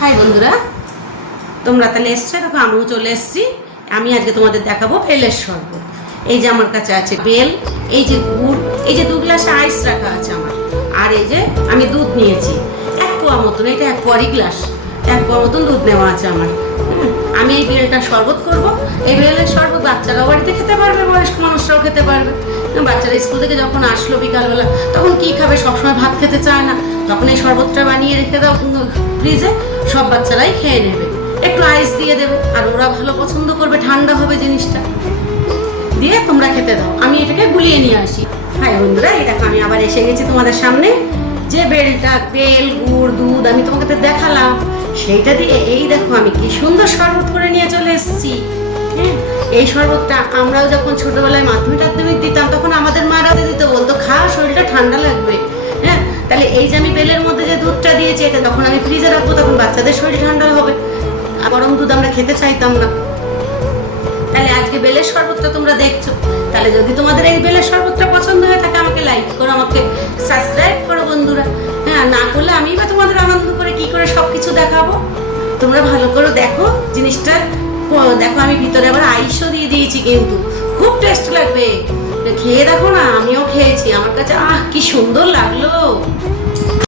High বন্ধুরা, তোমরা তাহলে এসছো? দেখো, আমিও চলে এসেছি। আমি আজকে তোমাদের দেখাবো বেলের শরবত। এই যে আমার কাছে আছে বেল, এই যে গুড়, এই যে দু গ্লাস আইস রাখা আছে আমার। আর এই যে আমি দুধ নিয়েছি। এক পোয়া মতন, এটা এক পোয়ারি গ্লাস। এক পোয়া মতন দুধ নেওয়া আছে আমার। আমি এই বেলটা শরবত করব। এই বেলের শরবত বাচ্চারাও বাড়িতে খেতে পারবে, বয়স্ক মানুষরাও খেতে পারবে। বাচ্চারা স্কুল থেকে যখন আসলো বিকালবেলা, তখন কি খাবে? সবসময় ভাত খেতে চায় না। তখন এই শরবতটা বানিয়ে রেখে দাও ফ্রিজে সব বাচ্চারাই খেয়ে নেবে। একটু আইস দিয়ে দেবে, আর ওরা ভালো পছন্দ করবে, ঠান্ডা হবে জিনিসটা। দিয়ে তোমরা খেতে দাও, আমি এটাকে গুলিয়ে নিয়ে আসি। হাই বন্ধুরা, এই দেখো, আমি আবার এসে গেছি তোমাদের সামনে। যে বেলটা বেল গুড়, দুধ আমি তোমাকে তো দেখালাম, সেইটা দিয়ে এই দেখো, আমি কি সুন্দর শরবত করে নিয়ে চলে এসেছি। হ্যাঁ এই শরবতটা আমরাও যখন ছোটবেলায় মাধ্যমিক টাধ্যমিক দিতাম, তখন আমাদের মারা দিত বলতো, খা, শরীরটা ঠান্ডা লাগবে। হ্যাঁ তাহলে এই যে আমি বেলের মধ্যে যে দুধটা দিয়েছি, এটা যখন আমি ফ্রিজে রাখব তখন বাচ্চাদের শরীর ঠান্ডা হবে। গরম দুধ আমরা খেতে চাইতাম না। তাহলে আজকে বেলের শরবতটা তোমরা দেখছ। তাহলে যদি তোমাদের এই বেলের শরবতটা পছন্দ হয়ে থাকে, আমাকে লাইক করো, আমাকে সাবস্ক্রাইব করো বন্ধুরা। হ্যাঁ না করলে আমি বা তোমাদের আনন্দ করে কি করে সব কিছু দেখাবো? তোমরা ভালো করে দেখো জিনিসটা। দেখো, আমি ভিতরে আবার আইসও দিয়ে দিয়েছি কিন্তু। খুব টেস্ট লাগবে। খেয়ে দেখো না, আমিও খেয়েছি। আমার কাছে, আহ, কি সুন্দর লাগল।